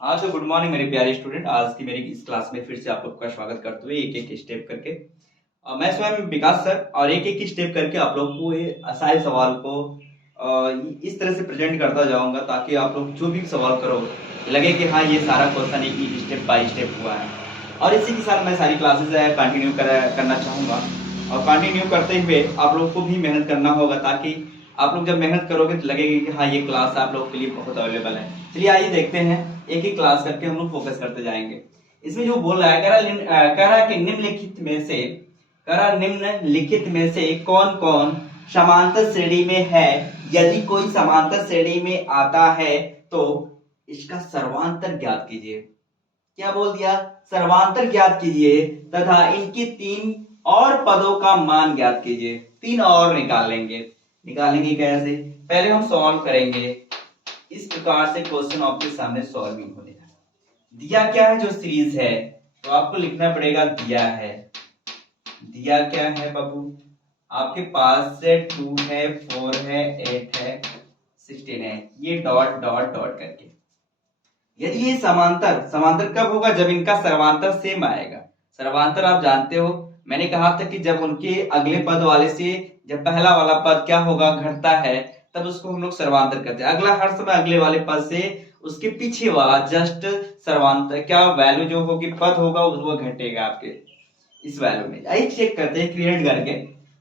हाँ तो good morning मेरे प्यारे स्टूडेंट। आज की मेरी इस क्लास में फिर से आप लोग का स्वागत करते हुए एक एक स्टेप करके मैं स्वयं विकास सर और एक एक स्टेप करके आप लोग को ये सारे सवाल को इस तरह से प्रेजेंट करता जाऊंगा ताकि आप लोग जो भी सवाल करो लगे कि हाँ ये सारा क्वेश्चन एक स्टेप बाय स्टेप हुआ है। और इसी के साथ मैं सारी क्लासेज कंटिन्यू करना चाहूँगा और कंटिन्यू करते हुए आप लोग को भी मेहनत करना होगा ताकि आप लोग जब मेहनत करोगे तो लगेगा कि हाँ ये क्लास आप लोग के लिए बहुत अवेलेबल है। चलिए आइए देखते हैं, एक एक क्लास करके हम लोग फोकस करते जाएंगे। इसमें जो बोल रहा है कह रहा है कि निम्नलिखित में से कौन कौन समांतर श्रेणी में है। यदि कोई समांतर श्रेणी में आता है तो इसका सर्वांतर ज्ञात कीजिए। क्या बोल दिया? सर्वांतर ज्ञात कीजिए तथा इनकी तीन और पदों का मान ज्ञात कीजिए। तीन और निकालेंगे कैसे? पहले हम सॉल्व करेंगे। इस प्रकार से क्वेश्चन आपके सामने सॉल्विंग होने है। दिया क्या है? जो सीरीज है तो आपको लिखना पड़ेगा दिया क्या है बाबू? आपके पास से 2 है, 4 है, 8 है, 16 है, ये डॉट डॉट डॉट करके। यदि ये समांतर कब होगा? जब इनका सर्वांतर सेम आएगा। सर्वांतर आप जानते हो, मैंने कहा था कि जब उनके अगले पद वाले से जब पहला वाला पद क्या होगा? घटता है, तब उसको हम लोग सर्वांतर करते हैं। अगला हर समय अगले वाले पद से उसके पीछे वाला जस्ट सर्वांतर क्या वैल्यू जो होगी पद होगा वो घटेगा आपके इस वैल्यू में। आइए चेक करते हैं क्रिएट करके।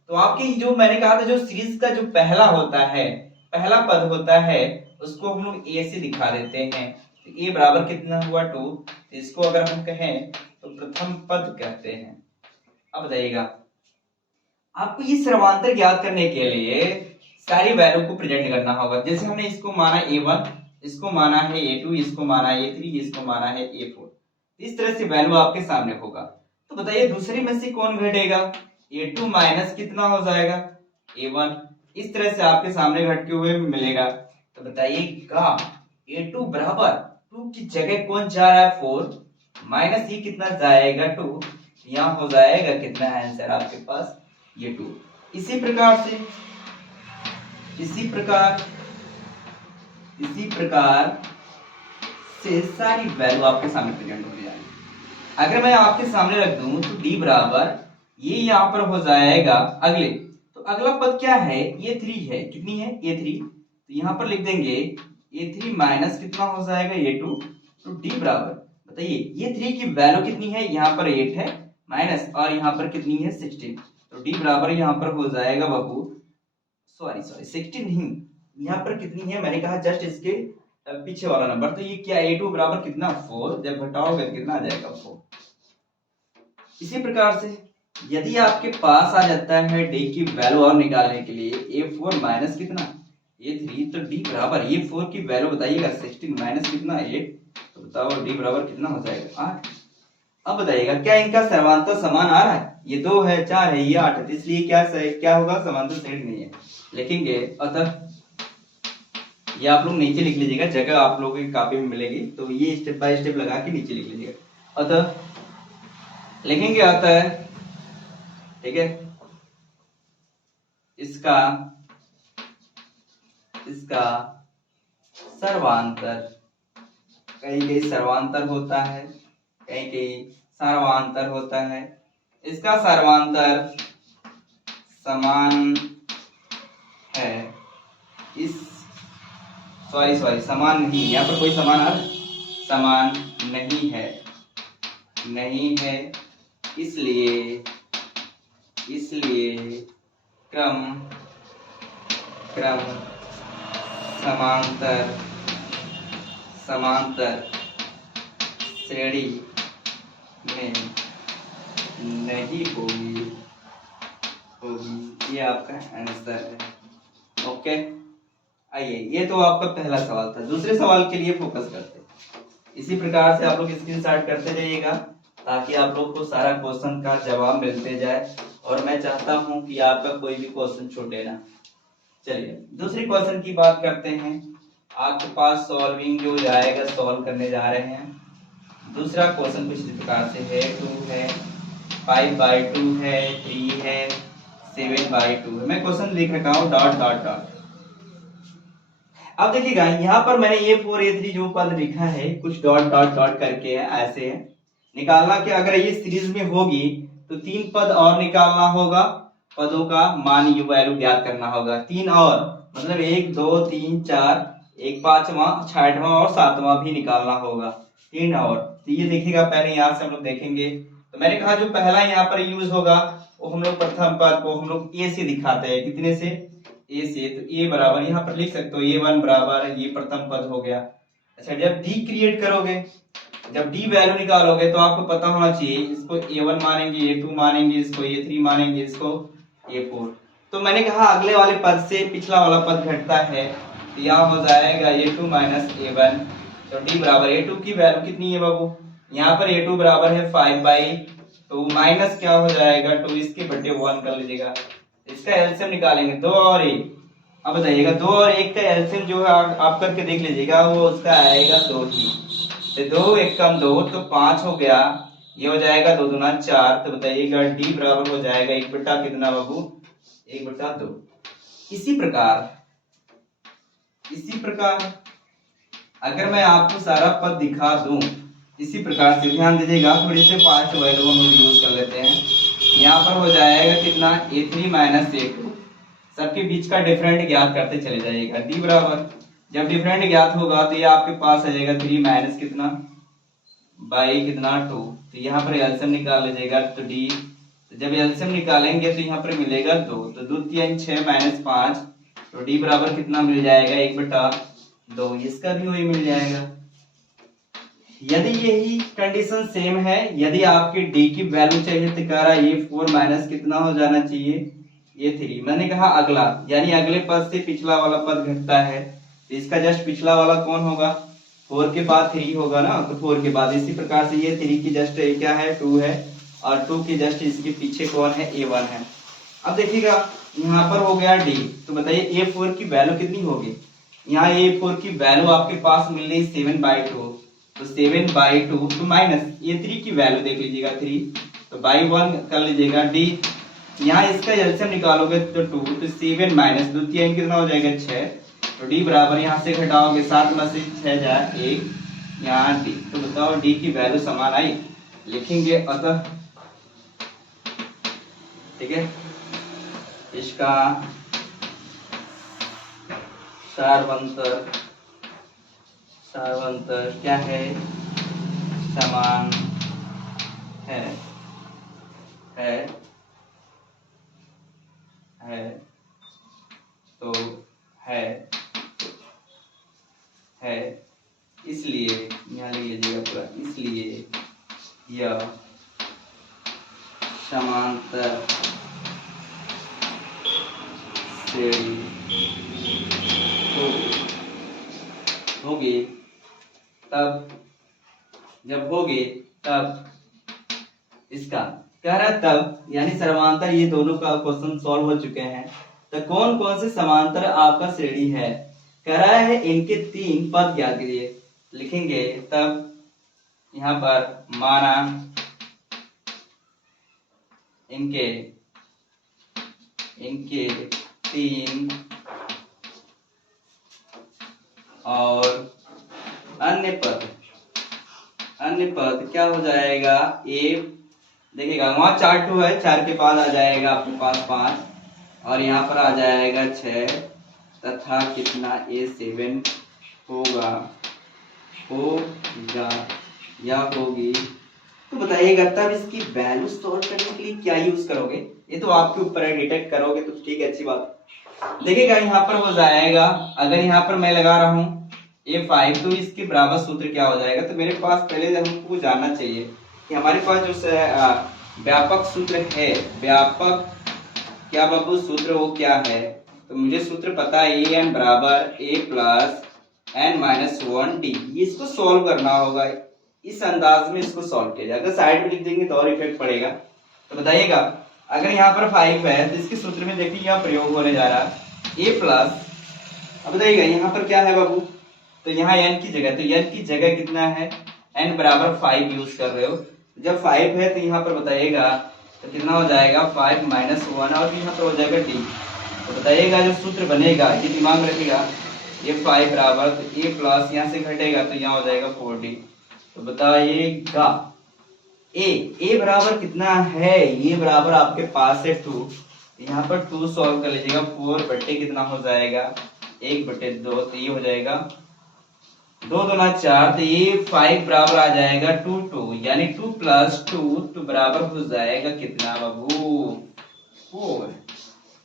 तो आपकी जो मैंने कहा था जो सीरीज का जो पहला होता है, पहला पद होता है, उसको हम लोग ए से दिखा देते हैं। तो ए बराबर कितना हुआ? 2। इसको अगर हम कहें तो प्रथम पद कहते हैं। अब बताइएगा, आपको ये सर्वांतर ज्ञात करने के लिए सारी वैल्यू को प्रेजेंट करना होगा। जैसे हमने इसको माना A1, इसको माना है A2, इसको माना है A3, इसको माना है A4। इस तरह से वैल्यू आपके सामने होगा। तो बताइए दूसरे में से कौन घटेगा? A2 माइनस कितना हो जाएगा? A1। इस तरह से आपके सामने घटते हुए मिलेगा। तो बताइएगा A2 बराबर 2 की जगह कौन जा रहा है? 4 माइनस ये कितना जाएगा? 2। यहाँ हो जाएगा कितना आंसर आपके पास? ये 2। इसी प्रकार से सारी वैल्यू आपके सामने प्रेजेंट हो जाएगी। अगर मैं आपके सामने रख दूं तो d बराबर ये यहाँ पर हो जाएगा अगले। तो अगला पद क्या है? ये 3 है। कितनी है? ये 3। तो यहाँ पर लिख देंगे ये 3 माइनस कितना हो जाएगा? ये 2। तो d बराबर बताइए ये 3 की वैल्यू कितनी है? यहाँ पर 8 है माइनस और यहाँ पर कितनी है? 16। तो d बराबर यहाँ पर हो जाएगा बाबू सॉरी 16 नहीं, यहाँ पर कितनी है? मैंने कहा जस्ट इसके पीछे वाला नंबर। तो ये क्या? A2 बराबर कितना? 4। जब घटाओगे तो कितना आ जाएगा? 4। इसी प्रकार से यदि आपके पास आ जाता है d की वैल्यू और निकालने के लिए A4 माइनस कितना? A3। तो d बराबर ये 4 की वैल्यू बताइएगा 16 माइनस कितना? 8। तो बताओ d बराबर कितना हो जाएगा? 8। अब बताइएगा क्या इनका सर्वांतर समान आ रहा है? ये 2 है, 4 है, ये 8 है, इसलिए क्या होगा? समांतर श्रेणी नहीं है। लिखेंगे अतः, ये आप लोग नीचे लिख लीजिएगा, जगह आप लोगों की कॉपी में मिलेगी तो ये स्टेप बाय स्टेप लगा के नीचे लिख लीजिएगा। अतः लिखेंगे अतः, ठीक है, इसका सर्वांतर, कहीं कहीं सर्वांतर होता है, कहीं कहीं सर्वांतर होता है। इसका सर्वांतर समान है। इस सॉरी समान नहीं, यहाँ पर कोई समान आ रहा है? समान नहीं है। इसलिए क्रम समांतर श्रेणी में नहीं होगी। ये आपका आंसर है। ओके, आइए ये तो आपका पहला सवाल था। दूसरे सवाल के लिए फोकस करते हैं। इसी प्रकार से आप लोग स्क्रीनशॉट करते जाइएगा ताकि आप लोग को सारा क्वेश्चन का जवाब मिलते जाए और मैं चाहता हूं कि आपका कोई भी क्वेश्चन छूटे ना। चलिए दूसरे क्वेश्चन की बात करते हैं। आपके पास सॉल्विंग जो जाएगा, सॉल्व करने जा रहे हैं। दूसरा क्वेश्चन कुछ इस प्रकार से है। 2 है, 5/2 है, 3 है, 7/2 है। मैं क्वेश्चन लिख रखा हूं डॉट डॉट डॉट। अब देखिएगा यहाँ पर मैंने A4 A3 जो पद लिखा है कुछ डॉट डॉट डॉट करके है, ऐसे है निकालना कि अगर ये सीरीज में होगी तो 3 पद और निकालना होगा, पदों का मान यू वैल्यू ज्ञात करना होगा, 3 और मतलब 1 2 3 4 एक 5वां 6वां और 7वां भी निकालना होगा, 3 और। तो ये देखिएगा पहले यहाँ से हम लोग देखेंगे। तो मैंने कहा जो पहला यहाँ पर यूज होगा वो हम लोग प्रथम पद को हम लोग ए से दिखाते हैं, कितने से, ए से। तो ए बराबर यहाँ पर लिख सकते हो A1 बराबर ये प्रथम पद हो गया। अच्छा जब डी क्रिएट करोगे, जब डी वैल्यू निकालोगे तो आपको पता होना चाहिए इसको A1 मानेंगे, A2 मानेंगे, इसको A3 मानेंगे, इसको A4। तो मैंने कहा अगले वाले पद से पिछला वाला पद घटता है तो यहाँ हो जाएगा A2 माइनस A1। तो डी बराबर A2 की वैल्यू कितनी है बाबू, यहाँ पर A2 बराबर है 5/2 माइनस क्या हो जाएगा 2 इसके बटे 1 कर लीजिएगा। इसका एलसीएम निकालेंगे 2 और 1। अब बताइएगा 2 और 1 का एलसीएम जो है आप करके देख लीजिएगा, वो उसका आएगा 2 ही। तो 2 1 कम 2 तो 5 हो गया, ये हो जाएगा 2 दूना 4। तो बताइएगा डी बराबर हो जाएगा 1 बटा कितना बाबू, 1 बटा 2। इसी प्रकार अगर मैं आपको सारा पद दिखा दूं इसी प्रकार से, ध्यान दीजिएगा थोड़ी से फास्ट वैल्यू हम लोग यूज कर लेते हैं। यहाँ पर हो जाएगा कितना A3 माइनस A2, सबके बीच का डिफरेंट ज्ञात करते चले जाइएगा। डी बराबर जब डिफरेंट ज्ञात होगा तो ये आपके पास आ जाएगा 3 माइनस कितना बाई कितना 2। तो यहाँ पर एलसीएम निकाल लीजिएगा। तो डी जब एलसीएम निकालेंगे तो यहाँ पर मिलेगा 2, तो 2 3 6 माइनस 5। तो डी बराबर कितना मिल जाएगा 1 बटा 2, इसका भी वही मिल जाएगा। यदि यही कंडीशन सेम है, यदि आपके डी की वैल्यू चाहिए तो कह रहा है ये 4 माइनस कितना हो जाना चाहिए ये 3। मैंने कहा अगला यानी अगले पद से पिछला वाला पद घटता है तो इसका जस्ट पिछला वाला कौन होगा, 4 के बाद 3 होगा ना, तो 4 के बाद। इसी प्रकार से ये 3 की जस्ट क्या है 2 है, और 2 के जस्ट इसके पीछे कौन है A1 है। अब देखिएगा यहाँ पर हो गया डी, तो बताइए A4 की वैल्यू कितनी होगी, यहाँ A4 की वैल्यू आपके पास मिल रही 7/2। तो 7/2 तो माइनस A3 की वैल्यू देख लीजिएगा 3, तो बाई 1 कर लीजिएगा। डी यहाँ इसका एलसीएम निकालोगे तो 2, तो 7 माइनस 2 3 कितना हो जाएगा 6। तो डी बराबर यहाँ से घटाओगे 7 में से 6 जाए 1, यहाँ डी। तो बताओ डी की वैल्यू समान आई, लिखेंगे अतः ठीक है इसका सारवंतर क्या है, समान है तो है इसलिए यहाँ लिख लीजिएगा पूरा, इसलिए यह समांतर श्रेणी होगी तब, जब होगी तब इसका कह रहा है तब, यानी समांतर ये दोनों का क्वेश्चन सॉल्व हो चुके हैं। तो कौन कौन से समांतर आपका श्रेणी है, कह रहा है इनके 3 पद ज्ञात कीजिए। लिखेंगे तब यहाँ पर माना इनके 3 और अन्य पद क्या हो जाएगा ए, देखिएगा वहां 4 2 है, 4 के बाद आ जाएगा आपके पास 5 और यहाँ पर आ जाएगा 6 तथा कितना A7 होगा या होगी। तो बताइएगा तब इसकी वैल्यू सॉल्व करने के लिए क्या यूज करोगे, ये तो आपके ऊपर है, डिटेक्ट करोगे तो ठीक है अच्छी बात। देखिएगा यहाँ पर हो जाएगा, अगर यहाँ पर मैं लगा रहा हूँ A5 तो इसके बराबर सूत्र क्या हो जाएगा। तो मेरे पास पहले हमको जानना चाहिए कि हमारे पास जो व्यापक सूत्र है, व्यापक क्या बाबू सूत्र वो क्या है। तो मुझे सूत्र पता है an बराबर a plus n minus 1d। इसको सॉल्व करना होगा, इस अंदाज में इसको सॉल्व किया जाए। अगर साइड में लिख देंगे तो और इफेक्ट पड़ेगा। तो बताइएगा अगर यहाँ पर 5 है तो इसके सूत्र में देखिए यहाँ प्रयोग होने जा रहा है a प्लस, अब बताइएगा यहाँ पर क्या है बाबू, तो यहाँ n की जगह, तो n की जगह कितना है n बराबर 5 यूज कर रहे हो। जब 5 है तो यहाँ पर बताइएगा तो कितना हो जाएगा 5 माइनस 1 और यहाँ पर हो जाएगा d। तो बताइएगा जो सूत्र बनेगा ये दिमाग में रखिएगा, ये 5 बराबर, तो ए प्लस यहाँ से घटेगा तो यहाँ हो जाएगा 40। तो बताइएगा ए बराबर कितना है, ये बराबर आपके पास है 2, यहाँ पर 2 सॉल्व कर लीजिएगा, 4 बटे कितना हो जाएगा 1/2, तो ये हो जाएगा 2 दूना 4, तो ये 5 बराबर आ जाएगा 2 यानी 2 + 2 बराबर हो जाएगा कितना बाबू 4।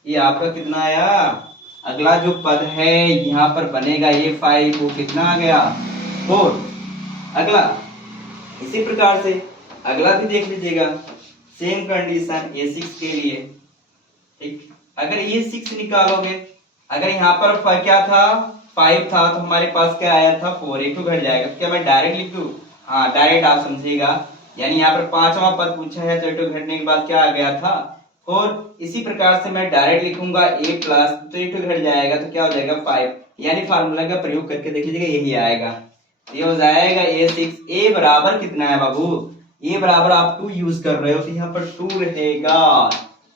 ये आपका कितना आया, अगला जो पद है यहाँ पर बनेगा ये 5, वो कितना आ गया 4। अगला इसी प्रकार से अगला भी देख लीजिएगा, सेम कंडीशन A6 के लिए, ठीक। अगर ये 6 निकालोगे, अगर यहाँ पर क्या था 5 था, तो हमारे पास क्या आया था 4, एक तो घट जाएगा। क्या मैं डायरेक्ट लिख दूं? हाँ डायरेक्ट आप समझिएगा, यानी यहाँ पर 5वां पद पूछा है तो एक तो घटने के बाद क्या आ गया था 4। इसी प्रकार से मैं डायरेक्ट लिखूंगा a प्लस, तो एक तो घट जाएगा तो क्या हो जाएगा 5, यानी फार्मूला का प्रयोग करके देख लीजिएगा यही आएगा, ये हो जाएगा A6। a बराबर कितना है बाबू, a बराबर आप 2 यूज कर रहे हो, तो यहाँ पर 2 रहेगा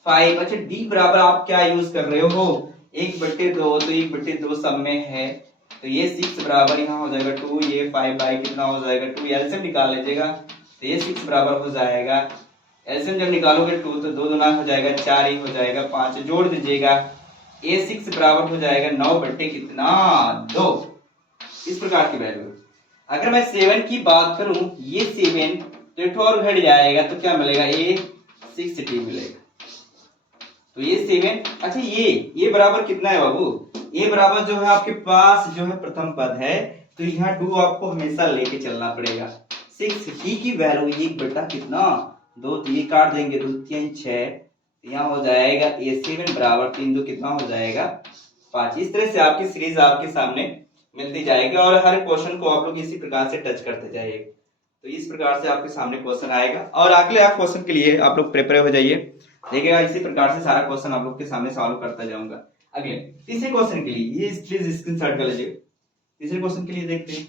5। अच्छा d बराबर आप क्या यूज कर रहे हो 1/2, तो 1/2 सब में है, तो ये 6 बराबर यहाँ हो जाएगा 2, ये 5 बाई कितना हो जाएगा 2, एलसीएम निकाल लीजिएगा, तो ये 6 बराबर हो जाएगा, एलसीएम जब निकालोगे 2 तो 2 दूना हो जाएगा 4, ही हो जाएगा 5, जोड़ दीजिएगा, A6 बराबर हो जाएगा 9 बटे कितना 2, इस प्रकार की वैल्यू। अगर मैं 7 की बात करूं, ये 7 तो एक और घट जाएगा तो क्या मिलेगा A60 मिलेगा, तो ये 7। अच्छा ये बराबर कितना है बाबू, ये बराबर जो है आपके पास जो है प्रथम पद है, तो यहाँ 2 आपको हमेशा लेके चलना पड़ेगा। 6t की वैल्यू 1 बटा कितना 2, तो ये काट देंगे 2 3 6, यहाँ हो जाएगा A7 बराबर 3 2 कितना हो जाएगा 5। इस तरह से आपकी सीरीज आपके सामने मिलती जाएगी और हर क्वेश्चन को आप लोग इसी प्रकार से टच करते जाइए, तो इस प्रकार से आपके सामने क्वेश्चन आएगा। और अगले आप क्वेश्चन के लिए आप लोग प्रिपेयर हो जाइए, देखिएगा इसी प्रकार से सारा क्वेश्चन आप लोग के सामने सॉल्व करता जाऊंगा। अगले तीसरे क्वेश्चन के लिए ये प्लीज स्क्रीनशॉट कर लीजिए। तीसरे क्वेश्चन के लिए देखते हैं,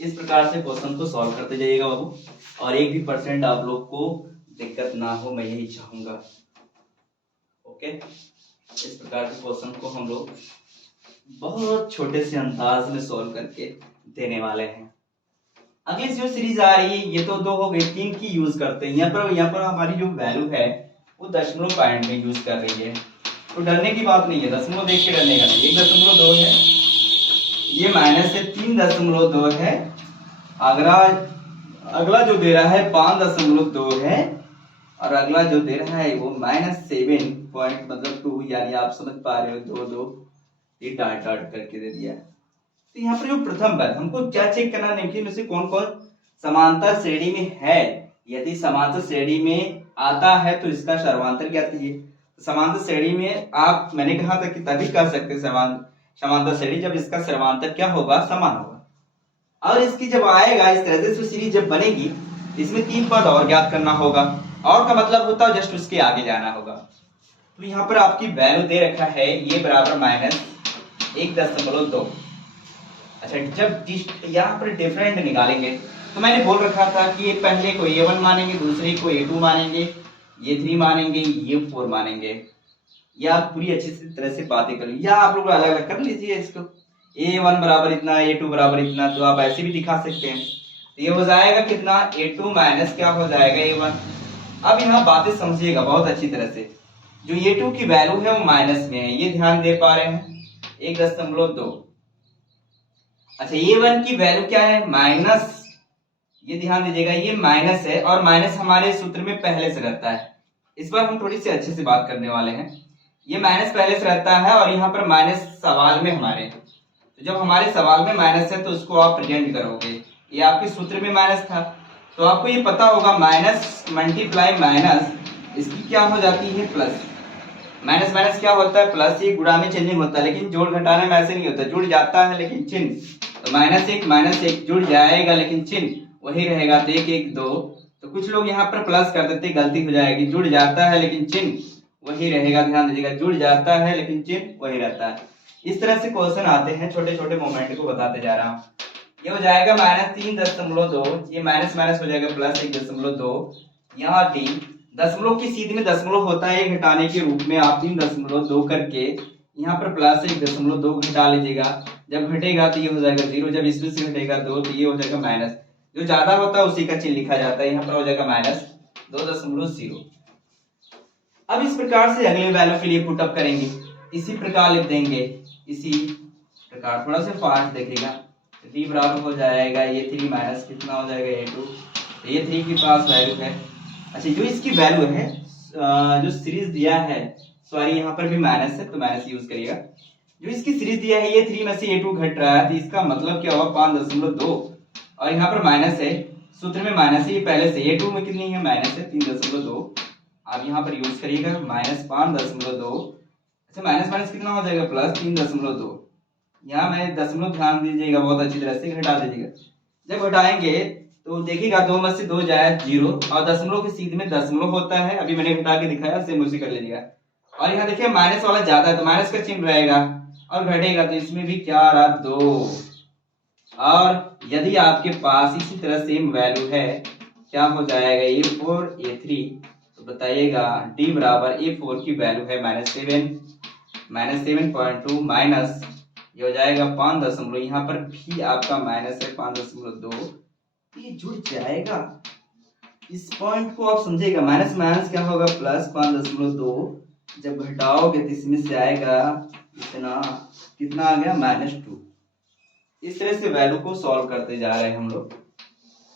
इस प्रकार से क्वेश्चन को सॉल्व करते जाइएगा बाबू, और 1% आप लोग को दिक्कत ना हो, मैं यही चाहूंगा। ओके, इस प्रकार के क्वेश्चन को हम लोग बहुत छोटे से अंदाज में सॉल्व करके देने वाले हैं। अगली जो सीरीज आ रही है, ये तो 2 हो गई, 3 की यूज करते हैं। यहाँ पर हमारी जो वैल्यू है वो दशमलव पॉइंट में यूज कर रही है, तो डरने की बात नहीं है, दशमलव देख के डरने का नहीं। 1.2 है, ये माइनस से 3.2 है, अगला जो दे रहा है 5.2 है, और अगला जो दे रहा है वो -7 पॉइंट मतलब 2, यानी आप समझ पा रहे हो 2 ये डाट करके दे दिया। तो यहाँ पर जो प्रथम पद हमको क्या चेक करना है कि इनमें कौन कौन समांतर श्रेणी में है। यदि समांतर श्रेणी में आता है तो इसका सर्वांतर ज्ञात कीजिए। समांतर श्रेणी में आप, मैंने कहा था कि तभी कर सकते हैं समांतर श्रेणी जब इसका सर्वांतर क्या होगा समान होगा। और इसकी जब आएगा इस तरह से सीरीज जब बनेगी, इसमें 3 पद और ज्ञात करना होगा, और का मतलब होता है जस्ट उसके आगे जाना होगा। तो यहाँ पर आपकी वैल्यू दे रखा है ये बराबर -1.2। अच्छा, जब यहाँ पर डिफरेंट निकालेंगे तो मैंने बोल रखा था कि ये पहले को A1 मानेंगे, दूसरे को A2 मानेंगे, ये 3 मानेंगे, ये 4 मानेंगे। या आप पूरी अच्छी तरह से बातें करो, या आप लोग अलग अलग कर लीजिए इसको, A1 बराबर इतना, A2 बराबर इतना, तो आप ऐसे भी दिखा सकते हैं। तो ये हो जाएगा कितना A2 माइनस क्या हो जाएगा A1। अब यहाँ बातें समझिएगा बहुत अच्छी तरह से, जो A2 की वैल्यू है वो माइनस में है, ये ध्यान दे पा रहे हैं 1.2। अच्छा, A1 की वैल्यू क्या है माइनस, ये ध्यान दीजिएगा ये माइनस है, और माइनस हमारे सूत्र में पहले से रहता है। इस बार हम थोड़ी सी अच्छे से बात करने वाले हैं। ये माइनस पहले से रहता है और यहाँ पर माइनस सवाल में हमारे, तो जब हमारे सवाल में माइनस है तो उसको आप प्रेजेंट करोगे। ये आपके सूत्र में माइनस था, तो आपको ये पता होगा माइनस मल्टीप्लाई माइनस, इसकी क्या हो जाती है प्लस। माइनस माइनस क्या होता है प्लस, ये गुणा में चेंजिंग होता है, लेकिन जोड़ घटाने में ऐसे नहीं होता, जुड़ जाता है लेकिन चिन्ह, तो -1 जुड़ जाएगा लेकिन चिन्ह वही रहेगा, तो 1 1 2। तो कुछ लोग यहाँ पर प्लस कर देते, गलती हो जाएगी, जुड़ जाता है लेकिन चिन्ह वही रहेगा, ध्यान दीजिएगा, जुड़ जाता है लेकिन चिन्ह वही रहता है। इस तरह से क्वेश्चन आते हैं, छोटे छोटे मोमेंट को बताते जा रहा हूँ। ये हो जाएगा -3.2, ये माइनस माइनस हो जाएगा +1.2, यहाँ D दशमलव की सीध में दशमलव होता है, घटाने के रूप में आप 3.2 करके यहाँ पर प्लस 1.2 घटा लीजिएगा। जब घटेगा तो ये हो जाएगा 0, जब इसमें से घटेगा 2 तो ये हो जाएगा माइनस, जो ज्यादा होता है उसी का चिन्ह लिखा जाता है, यहाँ पर हो जाएगा -2.0। अब इस प्रकार से अगले वैल्यू के लिए पुटअप करेंगे, इसी प्रकार लिख देंगे, इसी प्रकार थोड़ा सा फास्ट देखेगा। d बराबर हो जाएगा a3 माइनस कितना हो जाएगा a2, a3 के पास वैल्यू है। अच्छा, जो इसकी वैल्यू है जो सीरीज दिया है, सॉरी यहाँ पर भी माइनस है तो माइनस यूज करिएगा। जो इसकी सीरीज दिया है a3 में से a2 घट रहा है, तो इसका मतलब क्या होगा 5.2, और यहाँ पर माइनस है, सूत्र में माइनस है, ये पहले से a2 में कितनी है माइनस है 3.2, आप यहाँ पर यूज करिएगा -5.2। अच्छा, माइनस माइनस कितना हो जाएगा +3.2। यहाँ मैं दशमलव ध्यान दीजिएगा, बहुत अच्छी तरह से घटा दीजिएगा। जब घटाएंगे तो देखिएगा 2 में से 2 जाए 0, और दशमलव की सीध में दशमलव होता है, अभी मैंने घटा के दिखाया, सेम उसी कर लीजिएगा। और यहाँ देखिए माइनस वाला ज्यादा है तो माइनस का चिन्ह रहेगा, और घटेगा तो इसमें भी क्या आ रहा 2। और यदि आपके पास इसी तरह सेम वैल्यू है, क्या हो जाएगा a4 a3, तो बताइएगा d बराबर a4 की वैल्यू है -7.2 माइनस ये हो जाएगा 5 यहाँ पर भी आपका माइनस है 5.2, ये जुड़ जाएगा। इस पॉइंट को आप समझिएगा, माइनस माइनस क्या होगा +5.2, जब घटाओगे तो इसमें से आएगा इतना, कितना आ गया -2। इस तरह से वैल्यू को सॉल्व करते जा रहे हैं हम लोग।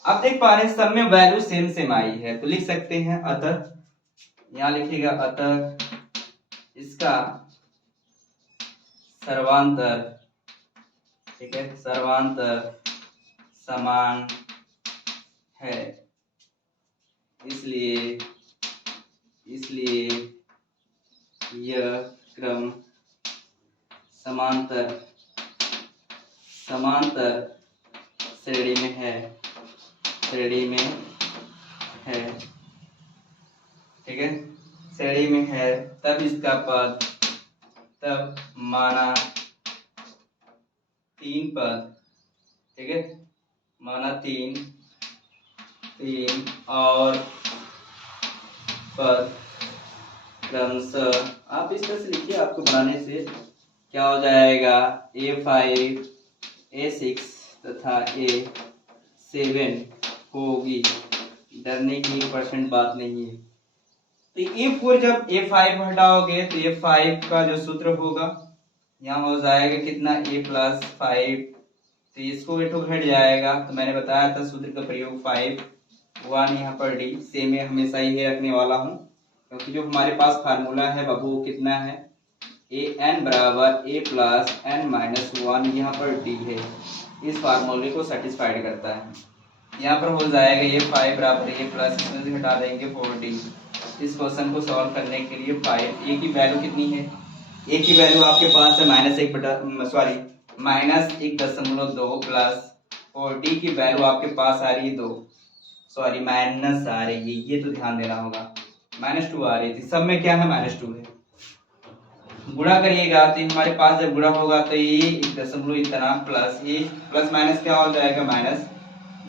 आप देख पा रहे हैं सब में वैल्यू सेम सेम आई है, तो लिख सकते हैं अतः, यहाँ लिखिएगा अतः इसका सर्वांतर, ठीक है, सर्वांतर समान है, इसलिए यह क्रम समांतर श्रेणी में है, ठीक है, श्रेणी में है। तब इसका पद, तब माना 3 पद, ठीक है, माना 3 और पद क्रमशः, आप इस तरह से लिखिए, आपको बनाने से क्या हो जाएगा A5 A6 तथा A7 होगी, डरने की 1% बात नहीं है। तो A4 जब A5 हटाओगे तो A5 का जो सूत्र होगा यहाँ हो जाएगा कितना A+5, तो इसको A2 घट जाएगा, तो मैंने बताया था सूत्र का प्रयोग 5 1 यहाँ पर D, सेम में हमेशा ही रखने वाला हूँ, क्योंकि जो हमारे पास फार्मूला है बाबू वो कितना है an बराबर a+n-1, यहाँ पर D है, इस फार्मूले को सेटिस्फाइड करता है। यहाँ पर हो जाएगा A5 बराबर a+, इसमें से घटा देंगे 4D। इस क्वेश्चन को सॉल्व करने के लिए 5 a की वैल्यू कितनी है, a की वैल्यू आपके पास है -1.2 प्लस 4D की वैल्यू आपके पास आ रही है 2, सॉरी माइनस आ रही है, ये तो ध्यान देना होगा, -2 आ रही थी, सब में क्या है -2 है। गुणा करिएगा तो हमारे पास जब गुणा होगा तो ये 1 इतना प्लस, ये प्लस माइनस क्या हो जाएगा माइनस,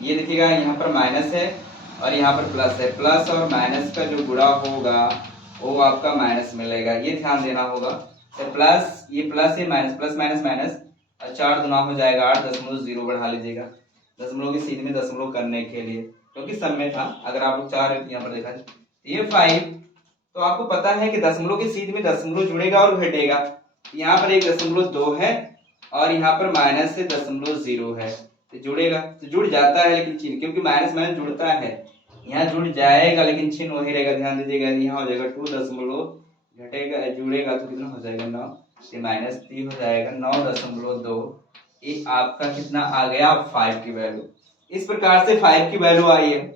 ये देखिएगा यहाँ पर माइनस है और यहाँ पर प्लस है, प्लस और माइनस का जो गुणा होगा वो आपका माइनस मिलेगा, ये ध्यान देना होगा। तो प्लस, ये प्लस है, माइनस प्लस माइनस माइनस, और 4 गुना हो जाएगा 8.0 बढ़ा लीजिएगा, दशमलव की सीध में दशमलव करने के लिए, क्योंकि सब में था। अगर आप लोग 4 यहाँ पर देखा ये 5, तो आपको पता है कि दशमलव की सीध में दशमलव जुड़ेगा और घटेगा, यहाँ पर 1.2 है और यहाँ पर माइनस से 0.0 है, तो जुड़ेगा, तो जुड़ जाता है लेकिन चिन्ह, क्योंकि माइनस माइनस जुड़ता है, यहाँ जुड़ जाएगा लेकिन चिन्ह वही रहेगा, ध्यान दीजिएगा। यहाँ हो जाएगा 2 घटेगा, जुड़ेगा तो कितना हो जाएगा 9, ये -3 हो जाएगा 9.2, ये आपका कितना आ गया 5 की वैल्यू। इस प्रकार से 5 की वैल्यू आई है।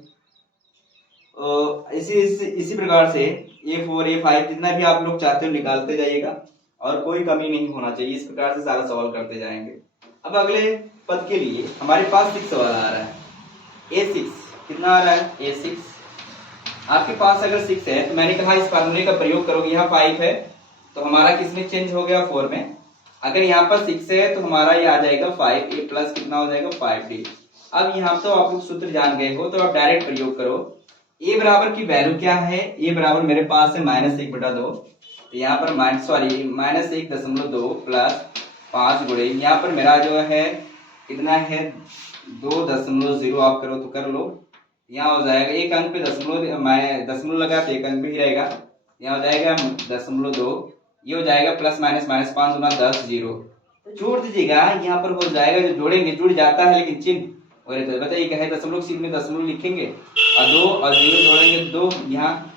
इसी प्रकार से A4 A5 जितना भी आप लोग चाहते हो निकालते जाइएगा और कोई कमी नहीं होना चाहिए, इस प्रकार से सारा सवाल करते जाएंगे। अब अगले पद के लिए हमारे पास 6 सवाल आ रहा है, A6 कितना आ रहा है A6, आपके पास अगर 6 है तो मैंने कहा इस फार्मूले का प्रयोग करोगे, यहाँ 5 है तो हमारा किसमें चेंज हो गया 4 में, अगर यहाँ पर 6 है तो हमारा ये आ जाएगा 5A प्लस कितना हो जाएगा 5D। अब यहाँ तो आप लोग सूत्र जान गए हो तो आप डायरेक्ट प्रयोग करो, ए बराबर की वैल्यू क्या है, ए बराबर मेरे पास है -1/2, तो यहाँ पर -1.2 प्लस 5 गुणे यहाँ पर मेरा जो है कितना है 2.0, आप करो तो कर लो, यहाँ हो जाएगा एक अंक पे दशमलव लगा तो एक अंक पे ही रहेगा, यहाँ हो जाएगा 0.2, ये हो जाएगा प्लस माइनस माइनस 5 गुना 10 0, जोड़ दीजिएगा, यहाँ पर हो जाएगा, जो जोड़ेंगे जुड़ जाता है लेकिन चिन्ह और तो बताइए क्या है, दशमलव सीध में दशमलव लिखेंगे और 2 और 0 जोड़ेंगे 2, यहाँ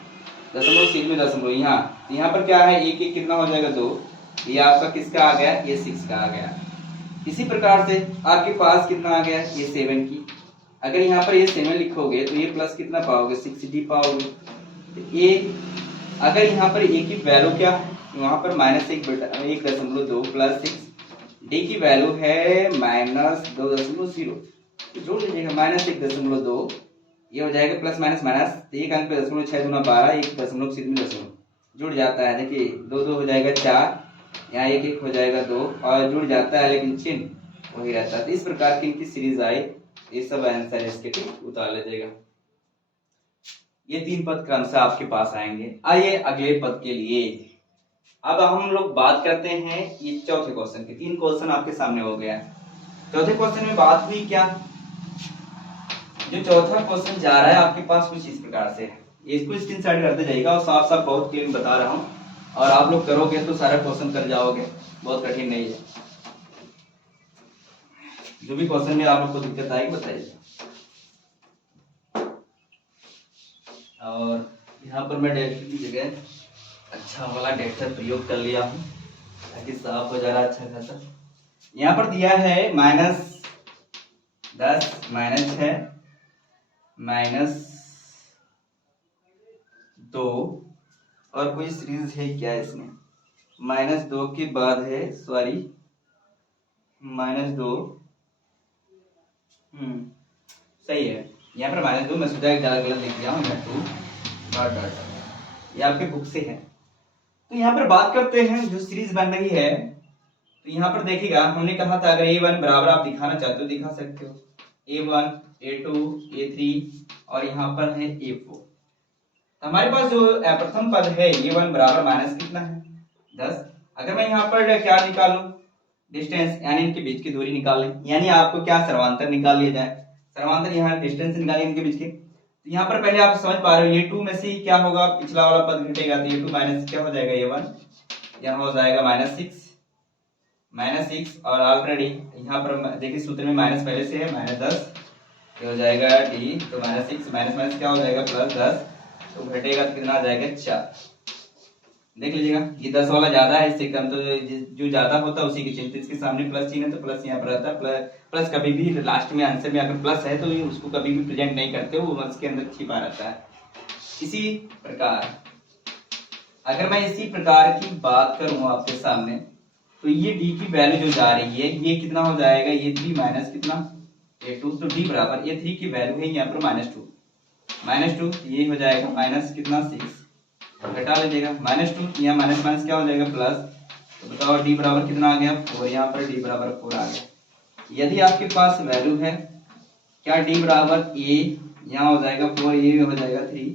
दशमलव सीध में दशमलव, यहाँ पर क्या है एक एक कितना हो जाएगा 2, ये आपका किसका आ गया, ये 6 का आ गया। इसी प्रकार से आपके पास कितना आ गया, ये 7 की, अगर यहाँ पर ये 7 लिखोगे तो ये प्लस कितना पाओगे 6d पाओगे, तो ये अगर यहाँ पर a की वैल्यू क्या है, वहां पर -1/2 प्लस 6, d की वैल्यू है -2.0, तो जोड़ लीजिएगा -1.2, ये हो जाएगा प्लस माइनस माइनस, एक अंक पे 0.6 दूना 12, एक दशमलव सीध में दशमलव जुड़ जाता है, देखिए 2 2 हो जाएगा 4, यहाँ एक एक हो जाएगा 2 और जुड़ जाता है लेकिन चिन्ह वही रहता है। तो इस प्रकार की इनकी सीरीज आई, ये सब आंसर है इसके, ठीक उतार लीजिएगा। ये 3 पद क्रम से आपके पास आएंगे। आइए अगले पद के लिए, अब हम लोग बात करते हैं ये चौथे क्वेश्चन के। 3 क्वेश्चन आपके सामने हो गया। चौथे क्वेश्चन में बात हुई क्या, जो चौथा क्वेश्चन जा रहा है आपके पास कुछ इस प्रकार से है, इसको स्क्रीनशॉट करते जाइएगा और साफ साफ बहुत क्लियर बता रहा हूँ, और आप लोग करोगे तो सारा क्वेश्चन कर जाओगे, बहुत कठिन नहीं है। जो भी क्वेश्चन में आप लोग को दिक्कत आएगी बताइए। और यहाँ पर मैं डेट की जगह अच्छा वाला डेटा प्रयोग कर लिया हूँ ताकि साफ हो जा रहा अच्छा खासा। यहाँ पर दिया है -10 -6 -2 और कोई सीरीज है क्या इसमें, -2 के बाद है सॉरी -2, सही है, यहाँ पर -2 मैं सोचा गलत लिख दिया हूँ, 2 डॉट डॉट, ये आपके बुक से है। तो यहाँ पर बात करते हैं जो सीरीज बन रही है, तो यहाँ पर देखिएगा हमने कहा था अगर A1 बराबर आप दिखाना चाहते हो दिखा सकते हो, A1 A2 A3 और यहाँ पर है A4। तो हमारे पास जो प्रथम पद है A1 बराबर माइनस कितना है 10, अगर मैं यहाँ पर क्या निकालूं डिस्टेंस, यानी इनके बीच की दूरी निकाल लें, यानी आपको क्या सर्वांतर निकाल लिया जाए, सर्वांतर यहाँ डिस्टेंस निकालिए इनके बीच के। तो यहाँ पर पहले आप समझ पा रहे हो ये 2 में से क्या होगा, पिछला वाला पद घटेगा तो ये 2 माइनस क्या हो जाएगा A1, यहाँ हो जाएगा -6 और ऑलरेडी यहाँ पर देखिए सूत्र में माइनस पहले से है -10, ये हो जाएगा D, तो -6 माइनस क्या हो जाएगा +10, तो घटेगा तो कितना आ जाएगा 4। देख लीजिएगा ये 10 वाला ज्यादा है, इससे कम, तो जो ज्यादा होता है उसी की चिन्ह, इसके सामने प्लस चिन्ह है तो प्लस यहाँ पर रहता है, प्लस कभी भी लास्ट में आंसर में अगर प्लस है तो उसको कभी भी प्रेजेंट नहीं करते, वो उसके अंदर छिपा रहता है। इसी प्रकार अगर मैं इसी प्रकार की बात करूं आपके सामने, तो ये d की वैल्यू जो जा रही है ये कितना हो जाएगा, ये 3 माइनस कितना A2, तो d बराबर ये 3 की वैल्यू है यहाँ पर -2, ये हो जाएगा माइनस कितना 6, घटा लीजिएगा -2, यहाँ माइनस माइनस क्या हो जाएगा प्लस, तो बताओ d बराबर कितना आ गया 4, यहाँ पर d बराबर 4 आ गया। यदि आपके पास वैल्यू है क्या d बराबर a, यहाँ हो जाएगा 4, ये हो जाएगा 3,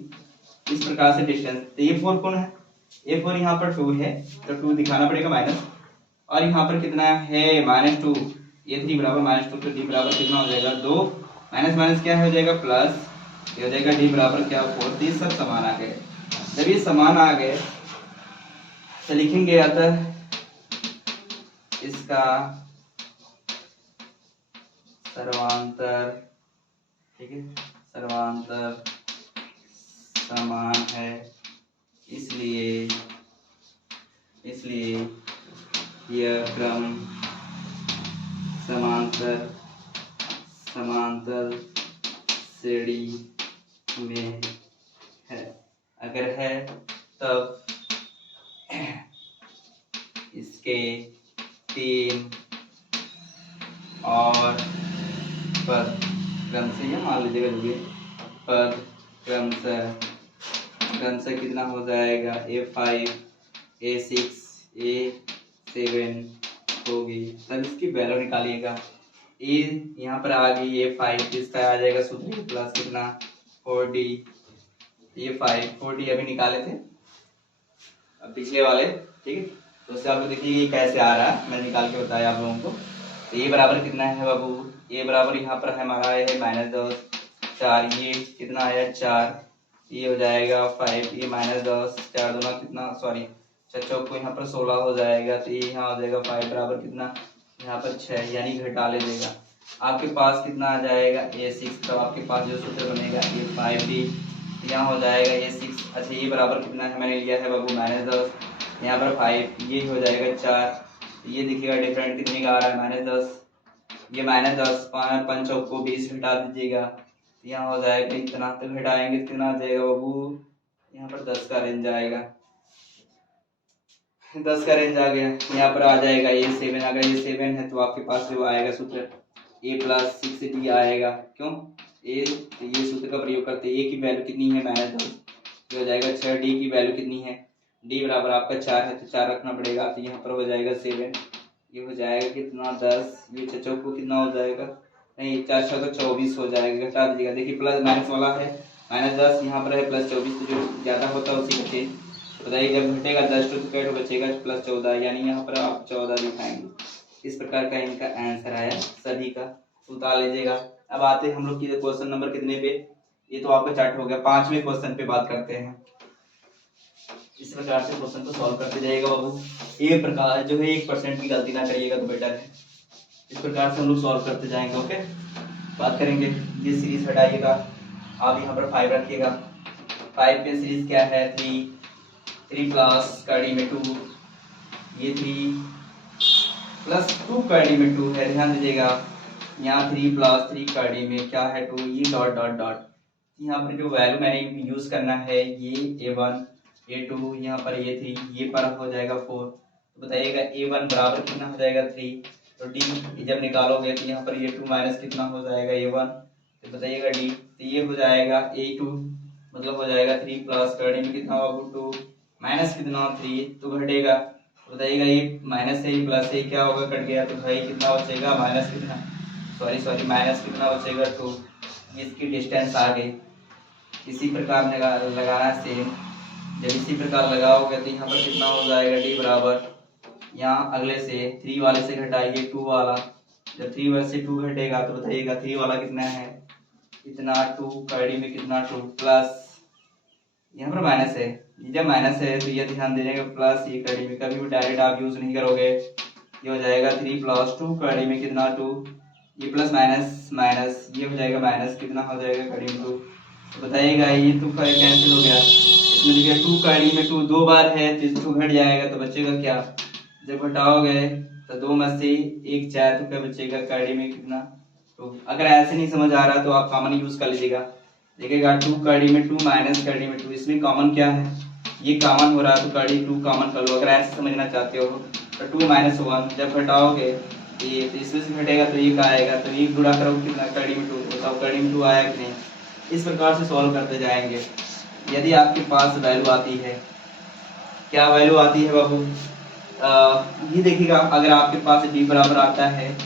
इस प्रकार से डिस्टेंस, तो ये 4 कौन है, ये 4 यहाँ पर 2 है तो 2 दिखाना पड़ेगा माइनस, और यहाँ पर कितना है -2, ये 3 बराबर -2, तो d बराबर कितना हो जाएगा 2, माइनस माइनस क्या हो जाएगा प्लस, ये हो जाएगा d बराबर क्या 4, 3 सब समान आ गए। जब ये समान आ गए तो लिखेंगे अतः इसका सर्वांतर, ठीक है, सर्वांतर समान है, इसलिए यह क्रम समांतर श्रेणी में है, अगर है तब इसके 3 और पद क्रम से, यह मान लीजिएगा जो भी पद क्रम से कितना हो जाएगा A5 A6 A7 होगी, तब इसकी वैल्यू निकालिएगा। A यहाँ पर आ गई A5, इसका आ जाएगा सूत्र प्लस कितना 4D ये 540 अभी निकाले थे अब पिछले वाले, ठीक है। तो उससे आपको देखिए ये कैसे आ रहा है, मैं निकाल के बताया आप लोगों को। तो ये बराबर कितना है बाबू, ये बराबर यहाँ पर हमारा है -10, 4 ये कितना आया 4, ये हो जाएगा 5, ये -10, 4 दूना कितना, सॉरी चौक को यहाँ पर 16 हो जाएगा, तो ये यहाँ हो जाएगा 5 बराबर कितना, यहाँ पर 6, यानी घटा ले देगा। आपके पास कितना आ जाएगा A6, तो आपके पास जो सूत्र बनेगा ये 5D, यहाँ हो जाएगा A6। अच्छा ये बराबर कितना है, मैंने लिया है बाबू -10, यहाँ पर 5, ये हो जाएगा 4, ये देखिएगा डिफरेंट कितने का आ रहा है -10, ये -10, 5 चौक को 20 घटा दीजिएगा, यहाँ हो जाएगा इतना, तो घटाएंगे कितना आ जाएगा बाबू, यहाँ पर 10 का रेंज आएगा, 10 का रेंज आ गया। यहाँ पर आ जाएगा ये 7, अगर ये 7 है तो आपके पास जो आएगा सूत्र A+6D आएगा, क्यों ये सूत्र का प्रयोग करते हैं। A की वैल्यू कितनी है -10, ये हो जाएगा 6, D की वैल्यू कितनी है, D बराबर आपका 4 है तो 4 रखना पड़ेगा, तो यहाँ पर हो जाएगा 7, ये हो जाएगा कितना 10, ये चौक को कितना हो जाएगा, नहीं 4 6 24 हो जाएगा, घटा दीजिएगा। देखिए प्लस माइनस वाला है -10, यहाँ पर है +24, तो जो ज़्यादा होता है उसी का चेंज बताइए, जब घटेगा 10 तो कैट बचेगा +14, यानी यहाँ पर आप 14 दिखाएंगे। इस प्रकार का इनका आंसर आया सभी का, उतार लीजिएगा। अब आते हैं हम लोग की क्वेश्चन नंबर कितने पे, ये तो आपका चार्ट हो गया, 5वें क्वेश्चन पे बात करते हैं। इस प्रकार से क्वेश्चन को सॉल्व करते जाइएगा बाबू, ये प्रकार जो है 1% की गलती ना करिएगा तो बेटर है। इस प्रकार से हम लोग सॉल्व करते जाएंगे। ओके, बात करेंगे, ये सीरीज हटाइएगा, आप यहाँ पर 5 रखिएगा। 5 पे सीरीज क्या है 3 प्लस कड़ी में 2, ये 3 प्लस 2 कड़ी में 2 है, ध्यान दीजिएगा। यहाँ 3 प्लस 3 कड़ी में क्या है 2, ये डॉट डॉट डॉट। यहाँ पर जो वैल्यू मैंने यूज करना है ये A1 A2, यहाँ पर A3, ये पर हो जाएगा 4। तो बताइएगा A1 बराबर कितना हो जाएगा 3, तो D जब निकालोगे तो यहाँ पर A2 माइनस कितना हो जाएगा A1, तो बताइएगा D, तो ये हो जाएगा A2 मतलब हो जाएगा 3 प्लस कड़ी में कितना बाबू 2 माइनस कितना 3, तो घटेगा, तो बताइएगा ये माइनस से ही प्लस से क्या होगा, कट गया, तो भाई कितना बचेगा माइनस कितना, सॉरी माइनस कितना बचेगा 2, इसकी डिस्टेंस आ गई। इसी प्रकार लगाना सेम, जब इसी प्रकार लगाओगे तो यहाँ पर कितना हो जाएगा D बराबर, यहाँ अगले से 3 वाले से घटाइए 2 वाला, जब 3 वाले से 2 घटेगा तो बताइएगा 3 वाला कितना है, इतना 2 कड़ी में कितना 2 प्लस, यहाँ पर माइनस है, जब माइनस है तो ये ध्यान देने प्लस, ये कड़ी में कभी भी डायरेक्ट आप यूज नहीं करोगे, ये हो जाएगा 3 प्लस 2 कड़ी में कितना 2, ये प्लस माइनस माइनस, ये हो जाएगा माइनस कितना हो जाएगा कड़ी में 2, तो बताइएगा ये 2 कैंसिल हो गया, इसमें देखिए 2 कड़ी में 2 2 बार है तो 2 घट जाएगा, तो बचेगा क्या, जब घटाओगे तो 2 में से 1 जाए तो क्या बचेगा कड़ी में कितना 2। अगर ऐसे नहीं समझ आ रहा तो आप कॉमन यूज कर लीजिएगा, देखिएगा 2 कड़ी में 2 माइनस कड़ी में 2, इसमें कॉमन क्या है, ये कॉमन हो रहा है तो कड़ी 2 कॉमन कर लो। अगर ऐसे समझना चाहते हो तो 2 - 1 जब घटाओगे ये तो इसमें से घटेगा तो ये क्या आएगा, तो ये गुणा करो कितना कड़ी में 2, बताओ कड़ी में 2 आया कि नहीं। इस प्रकार से सॉल्व करते जाएंगे। यदि आपके पास वैल्यू आती है, क्या वैल्यू आती है बाबू, ये देखिएगा अगर आपके पास D बराबर आता है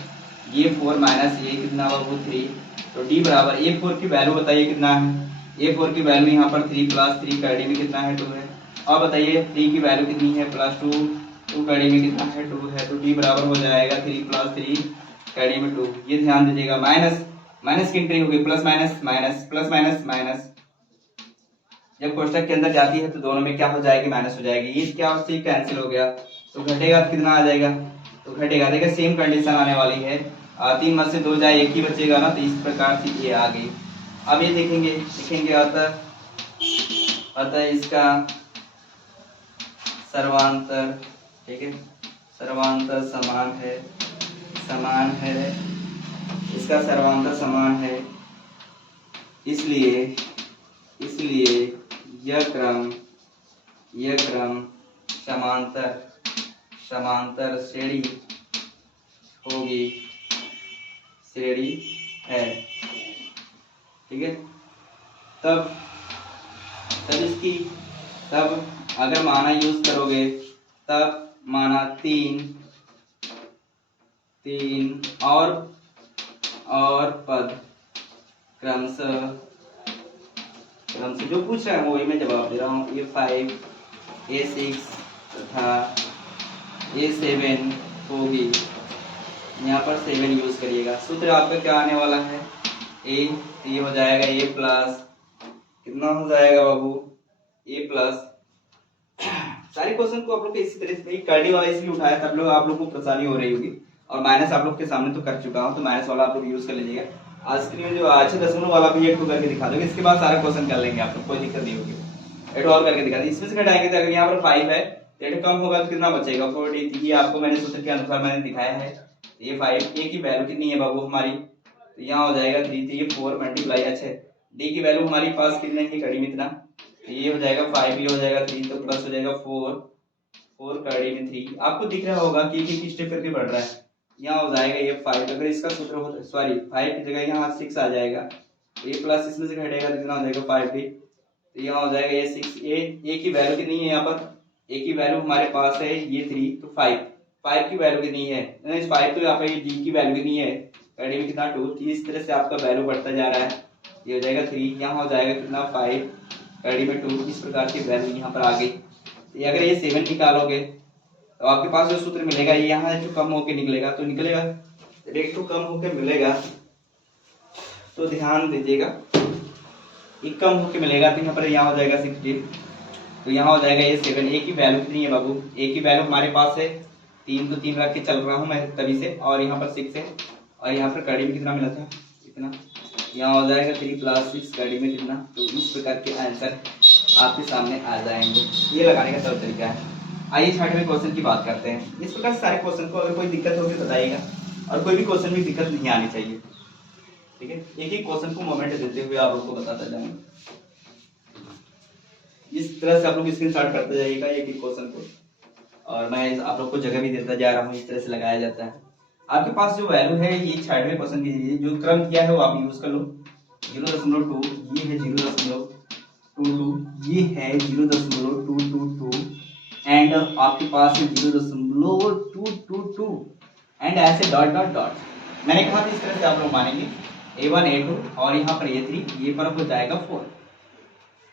ये 4 माइनस ये कितना बाबू 3, तो D बराबर A4 की वैल्यू बताइए कितना है, A4 की वैल्यू यहाँ पर 3 प्लस 3 कड़ी में कितना है 2 है, और बताइए 3 की वैल्यू कितनी है प्लस 2 2 कड़ी में कितना है 2 है, तो D बराबर हो जाएगा 3 प्लस 3 कड़ी में 2। ये ध्यान दीजिएगा, माइनस माइनस की एंट्री होगी, plus minus minus plus minus minus, जब कोष्टक के अंदर जाती है तो दोनों में क्या हो जाएगी माइनस हो जाएगी, ये क्या उससे कैंसिल हो गया, तो घटेगा तो कितना आ जाएगा, तो घटेगा, देखिए सेम कंडीशन आने वाली है, 3 में से 2 जाए 1 ही बचेगा ना, तो इस प्रकार से ये आ गई। अब ये देखेंगे अतः इसका सर्वांतर, ठीक है, सर्वांतर समान है, इसका सर्वांतर समान है, इसलिए यह क्रम समांतर श्रेणी है, ठीक है। तब अगर माना यूज करोगे तब माना 3 और पद क्रमशः हमसे जो पूछ रहे हैं वही मैं जवाब दे रहा हूँ। A5 A6 तथा A7 होगी, यहाँ पर 7 यूज करिएगा। सूत्र आपका क्या आने वाला है A, तो ये हो जाएगा A प्लस कितना हो जाएगा बाबू A प्लस। सारे क्वेश्चन को आप लोग इसी तरह से करने वाला इसलिए उठाया था, आप लोग को परेशानी हो रही होगी, और माइनस आप लोग के सामने तो कर चुका हूँ, तो माइनस वाला आप लोग यूज कर लीजिएगा। आज स्क्रीन में जो अच्छे दशमलव वाला भी एक करके दिखा दोगे, इसके बाद सारा क्वेश्चन कर लेंगे आप लोग, कोई दिक्कत नहीं होगी। एट ऑल करके दिखा दी, इसमें से घटाएंगे तो अगर यहाँ पर 5 है तो एट कम होगा तो कितना बचेगा 43। ये आपको मैंने सूत्र के अनुसार मैंने दिखाया है। ये 5 A की वैल्यू कितनी है बाबू हमारी, तो यहाँ हो जाएगा 3, तो ये 4 मल्टीप्लाई, अच्छा D की वैल्यू हमारी पास कितने की कड़ी में इतना, तो ये हो जाएगा 5, ये हो जाएगा 3, तो प्लस हो जाएगा 4 कड़ी में 3। आपको दिख रहा होगा कि एक स्टेप करके बढ़ रहा है। यहाँ हो जाएगा ये 5, अगर इसका सूत्र हो सॉरी 5 की जगह यहाँ 6 आ जाएगा, तो ये प्लस इसमें से घटेगा तो कितना हो जाएगा 5 भी, तो यहाँ हो जाएगा ये 6। ए की वैल्यू कितनी है यहाँ पर, ए की वैल्यू हमारे पास है ये 3, तो 5 की वैल्यू कितनी है, 5, तो यहाँ पे डी की वैल्यू कितनी है कड़ी में कितना 2, तो इस तरह से आपका वैल्यू बढ़ता जा रहा है। ये हो जाएगा 3, यहाँ हो जाएगा कितना 5 कड़ी में 2, इस प्रकार की वैल्यू यहाँ पर आ गई। तो अगर ये 7 निकालोगे तो आपके पास जो सूत्र मिलेगा ये यहाँ जो कम होके निकलेगा, तो निकलेगा रेट तो कम होके मिलेगा, तो ध्यान दीजिएगा ये कम होके मिलेगा, तो यहाँ पर यहाँ हो जाएगा 16, तो यहाँ हो जाएगा ये 7। ए की वैल्यू कितनी है बाबू, ए की वैल्यू हमारे पास है 3, तो 3 रख के चल रहा हूँ मैं तभी से, और यहाँ पर 6 है, और यहाँ पर कड़ी में कितना मिला था इतना, यहाँ हो जाएगा 3 + 6 कड़ी में कितना, तो इस प्रकार के आंसर आपके सामने आ जाएंगे। ये लगाने का सब तरीका है। आइए 6वें क्वेश्चन की बात करते हैं। इस प्रकार सारे क्वेश्चन को अगर कोई दिक्कत होगी बताइएगा, और कोई भी क्वेश्चन में दिक्कत नहीं आनी चाहिए, ठीक है। एक एक क्वेश्चन को मोमेंट देते हुए आप लोग को बताता जाऊंगा, इस तरह से आप लोग स्क्रीनशॉट करते जाइएगा एक एक क्वेश्चन को, और मैं आप लोग को जगह भी देता जा रहा हूँ, इस तरह से लगाया जाता है। आपके पास जो वैल्यू है ये 6वें क्वेश्चन की जो क्रम किया है वो आप यूज कर लो। 0.2, ये है 0.22, ये है 0.222, एंड आपके पास है 0.222, एंड ऐसे डॉट डॉट डॉट। मैंने कहा था इस तरह से आप लोग मानेंगे A1 A2 और यहाँ पर A3, ये पर हो जाएगा 4।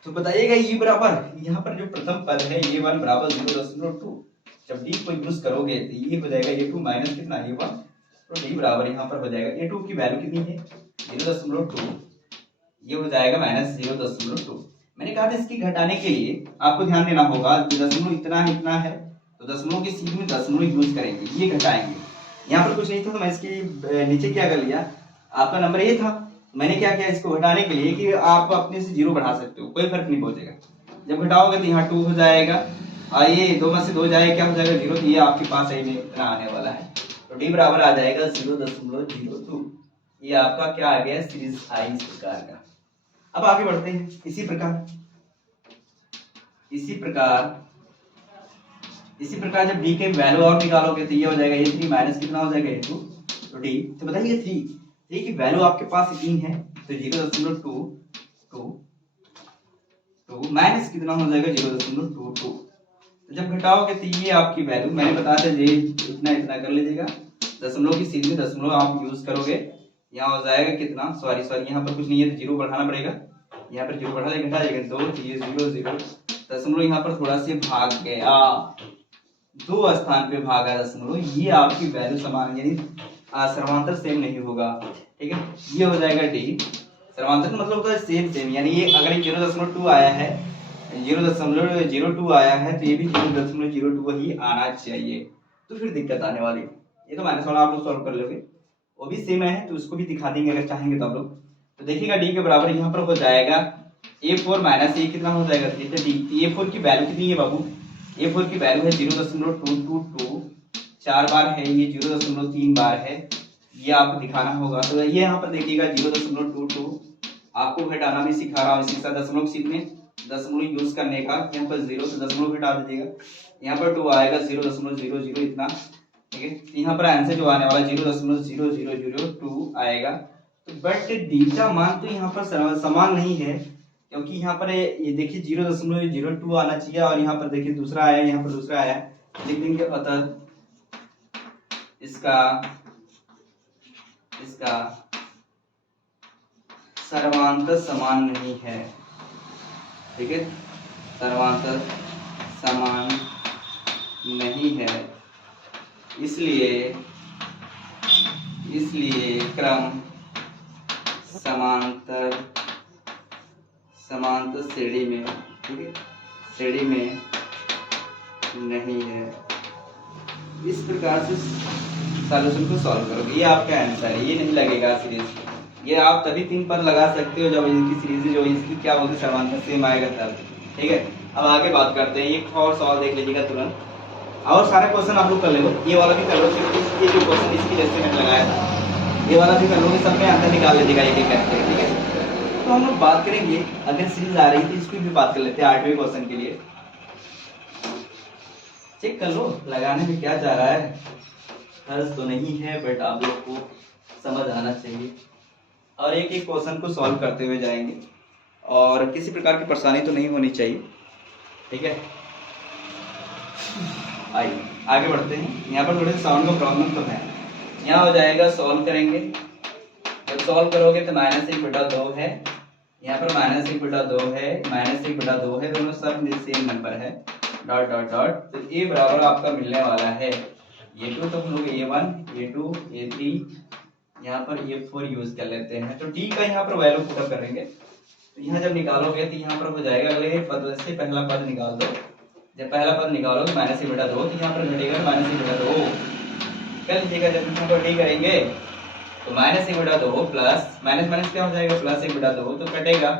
तो बताइएगा ये बराबर यहाँ पर जो प्रथम पद है A1 बराबर 0.2, जब D को यूज करोगे तो ये हो जाएगा A2 माइनस कितना A1, तो D बराबर यहाँ पर हो जाएगा A2 की वैल्यू कितनी है 0.2, ये हो जाएगा माइनस 0.2। मैंने कहा था इसकी घटाने के लिए आपको ध्यान देना होगा, दशमलव इतना है तो दशमलव की सीध में दशमलव यूज करेंगे, ये घटाएंगे। यहाँ पर कुछ नहीं था तो मैं इसके नीचे क्या कर लिया, आपका नंबर ये था, मैंने क्या किया इसको घटाने के लिए कि आप अपने से 0 बढ़ा सकते हो, कोई फर्क नहीं पहुंचेगा। जब घटाओगे तो यहाँ 2 हो जाएगा, और ये 2 में से 2 जाएगा क्या हो जाएगा 0, तो ये आपके पास सही में इतना आने वाला है, तो डी बराबर आ जाएगा 0.02। ये आपका क्या आ गया सीरीज आई इस प्रकार का। अब आगे बढ़ते हैं। इसी प्रकार जब डी के वैल्यू और निकालोगे तो ये हो जाएगा A3 माइनस कितना हो जाएगा A2, तो डी। तो बताइए 3 की वैल्यू आपके पास इतनी है तो 0.22 माइनस कितना हो जाएगा 0.22। तो जब घटाओगे तो ये आपकी वैल्यू मैंने बताया था ये इतना कर लीजिएगा, दशमलव की सीध में दशमलव आप यूज करोगे, यहाँ हो जाएगा कितना सॉरी यहाँ पर कुछ नहीं है तो 0 बढ़ाना पड़ेगा, यहाँ पर 0 बढ़ा देगा घटा जाएगा 2, तो ये 0 दशमलव यहाँ पर थोड़ा से भाग गया, 2 स्थान पे भागा दशमलव, ये आपकी वैल्यू समान यानी सर्वांतर सेम नहीं होगा, ठीक है। ये हो जाएगा डी, सर्वांतर मतलब होता है सेम, यानी ये अगर 0.2 आया है 0.02 आया है तो ये भी 0.02 ही आना चाहिए, तो फिर दिक्कत आने वाली है। ये तो माइनस वाला आप लोग सॉल्व कर लोगे, वो भी सेम है तो उसको भी दिखा देंगे अगर चाहेंगे तो आप लोग। तो देखिएगा डी के बराबर यहाँ पर हो जाएगा A4 माइनस ये कितना हो जाएगा, तो डी A4 की वैल्यू कितनी है बाबू, A4 की वैल्यू है 0.222, 4 बार है ये 0.3 बार है, ये आपको दिखाना होगा। तो ये यहाँ पर देखिएगा 0.22 आपको घटाना भी सिखा रहा हूँ, इसके साथ दशमलव सीध में दशमलव यूज करने का, यहाँ पर 0 तो दशमलव घटा दीजिएगा, यहाँ पर 2 आएगा 0.00 इतना, ठीक है। यहाँ पर आंसर जो आने वाला 0.0002 आएगा। तो बट डी का मान तो यहाँ पर समान नहीं है, क्योंकि यहाँ पर ये देखिए 0.02 आना चाहिए, और यहाँ पर देखिए दूसरा आया, यहाँ पर दूसरा आया, लिख देंगे अतः इसका सर्वांतर समान नहीं है, ठीक है, समांतर समान नहीं है, इसलिए क्रम समांतर श्रेणी में, ठीक है, श्रेणी में नहीं है। इस प्रकार से सॉल्यूशन को सॉल्व करोगे। ये आपका आंसर है, ये नहीं लगेगा सीरीज। ये आप तभी 3 पद लगा सकते हो जब इनकी सीरीज जो इसकी क्या होगी, समांतर सेम आएगा तब। ठीक है, अब आगे बात करते हैं। एक और सवाल देख लीजिएगा तुरंत, और सारे क्वेश्चन आप लोग कर लो। ये वाला भी कर लो, ये जो क्वेश्चन इसकी जैसे मैंने लगाया था ये वाला भी कर लोगे, सब में आंसर निकाल लीजिएगा एक एक करके। ठीक है, तो हम लोग बात करेंगे, अगर सीरीज आ रही थी इसकी भी बात कर लेते हैं 8वें क्वेश्चन के लिए। चेक कर लो लगाने में क्या जा रहा है, हर्ष तो नहीं है, बट आप लोग को समझ आना चाहिए। और एक एक क्वेश्चन को सॉल्व करते हुए जाएंगे और किसी प्रकार की परेशानी तो नहीं होनी चाहिए। ठीक है, आइए आगे बढ़ते हैं। यहाँ पर थोड़े साउंड का प्रॉब्लम तो है। यहाँ हो जाएगा, सॉल्व करेंगे। जब सॉल्व करोगे तो -1/2 है, यहाँ पर -1/2 है, -1/2 है, दोनों सब सेम नंबर है, डॉट डॉट डॉट। तो ए बराबर आपका मिलने वाला है A2, तो हम लोग A1, A2, A3, यहाँ पर A4 यूज कर लेते हैं। तो डी का यहाँ पर वैल्यू पुट करेंगे, तो यहाँ जब निकालोगे तो यहाँ पर हो जाएगा, अगले पद से पहला पद निकाल दो। जब पहला पद निकालो तो -1/2, तो यहाँ पर घटेगा -1/2 कर लीजिएगा। जब यहाँ पर डी करेंगे तो -1/2 प्लस माइनस माइनस क्या हो जाएगा, +1/2, तो कटेगा।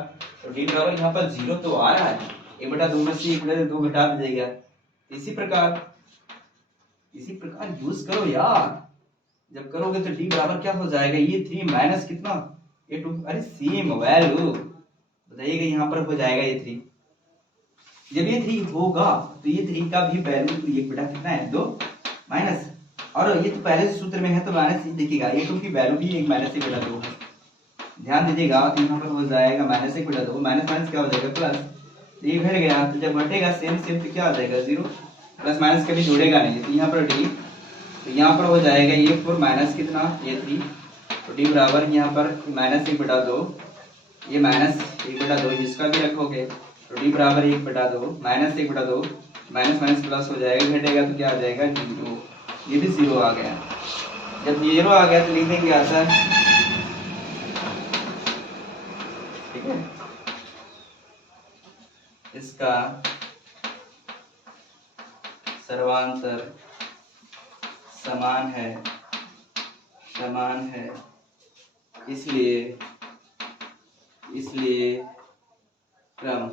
तो डी बराबर यहाँ पर 0 तो आ रहा है, 1/2 में से 1/2 घटा दीजिएगा। इसी प्रकार यूज करो यार। जब करोगे तो डी बराबर क्या हो जाएगा, ये 3 माइनस कितना, ये 2। अरे सेम वैल्यू बताइएगा, यहाँ पर हो जाएगा ये 3। जब ये 3 होगा तो ये 3 का भी वैल्यू तो ये बेटा कितना है, 2 माइनस, और ये तो पहले सूत्र में है तो माइनस देखिएगा, ये 2 की वैल्यू भी एक -1/2 है। ध्यान दीजिएगा, तो यहाँ पर हो जाएगा -1/2, माइनस माइनस क्या हो जाएगा प्लस, ये घट गया। तो जब घटेगा सेम सेम तो क्या हो जाएगा, 0। प्लस माइनस कभी जोड़ेगा नहीं, तो यहाँ पर डी, तो यहाँ पर हो जाएगा ये 4 माइनस कितना, ये 3। तो डी बराबर यहाँ पर -1/2, ये -1/2 इसका भी रखोगे, तो डी बराबर 1/2, -1/2, माइनस माइनस प्लस हो जाएगा, घटेगा तो क्या आ जाएगा, 0। ये भी 0 आ गया। जब 0 आ गया तो लिख देंगे आंसर। ठीक है, इसका सर्वांतर समान है, इसलिए क्रम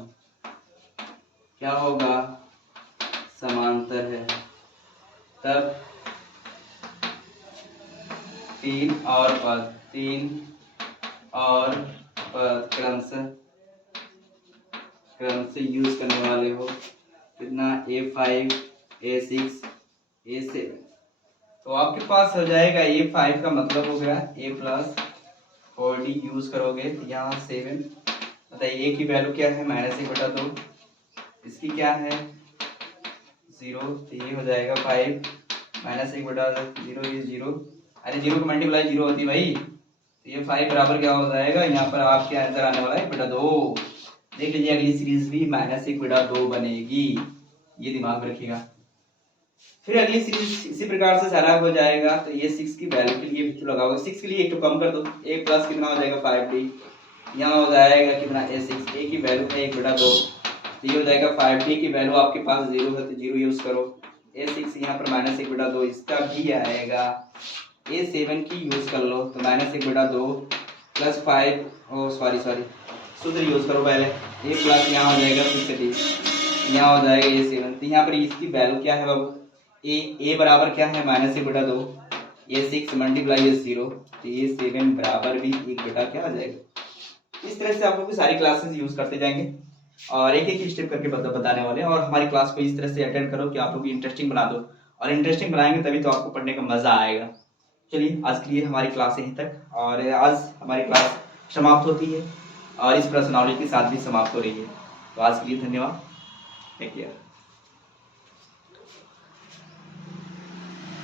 क्या होगा, समांतर है। तब 3 और पद क्रम से यूज करने वाले हो, कितना, A5, A6, A7। तो आपके पास हो जाएगा A5 का मतलब हो गया A+4D यूज करोगे तो यहाँ 7। बताइए A की वैल्यू क्या है, -1/2, इसकी क्या है 0, तो ये हो जाएगा 5, -1/0, ये 0। अरे 0 को मल्टीप्लाई 0 होती भाई, तो ये 5 बराबर क्या हो जाएगा, यहाँ पर आपके आंसर आने वाला है 1/2। देख लीजिए अगली सीरीज भी -1/2 बनेगी, ये दिमाग में रखिएगा। फिर अगली सीरीज इसी प्रकार से सारा हो जाएगा। तो ये 6 की वैल्यू के लिए भी लगाओगे, 6 के लिए एक तो कम कर दो, A प्लस कितना हो जाएगा 5D, यहाँ हो जाएगा कितना A6, A की वैल्यू है 1/2, तो ये हो जाएगा 5D की वैल्यू आपके पास 0 है तो 0 यूज करो। A6 यहाँ पर -1/2 इसका भी आएगा, A7 की यूज कर लो तो -1/2 प्लस 5, ओ सॉरी सूत्र यूज करो पहले, A प्लस यहाँ हो जाएगा 6D, यहाँ हो जाएगा A7। तो यहाँ पर इसकी वैल्यू क्या है बाबू, A बराबर क्या है -1/2, ये 6 मल्टीप्लाई ये 0, तो ये 7 बराबर भी 1 क्या आ जाएगा। इस तरह से आप लोग सारी क्लासेस यूज करते जाएंगे और एक एक स्टेप करके बताने वाले हैं। और हमारी क्लास को इस तरह से अटेंड करो कि आप लोग इंटरेस्टिंग बना दो, और इंटरेस्टिंग बनाएंगे तभी तो आपको पढ़ने का मजा आएगा। चलिए आज के लिए हमारी क्लास यहीं तक, और आज हमारी क्लास समाप्त होती है और इस प्रश्नावली के साथ भी समाप्त हो रही है। तो आज के लिए धन्यवाद, टेक केयर।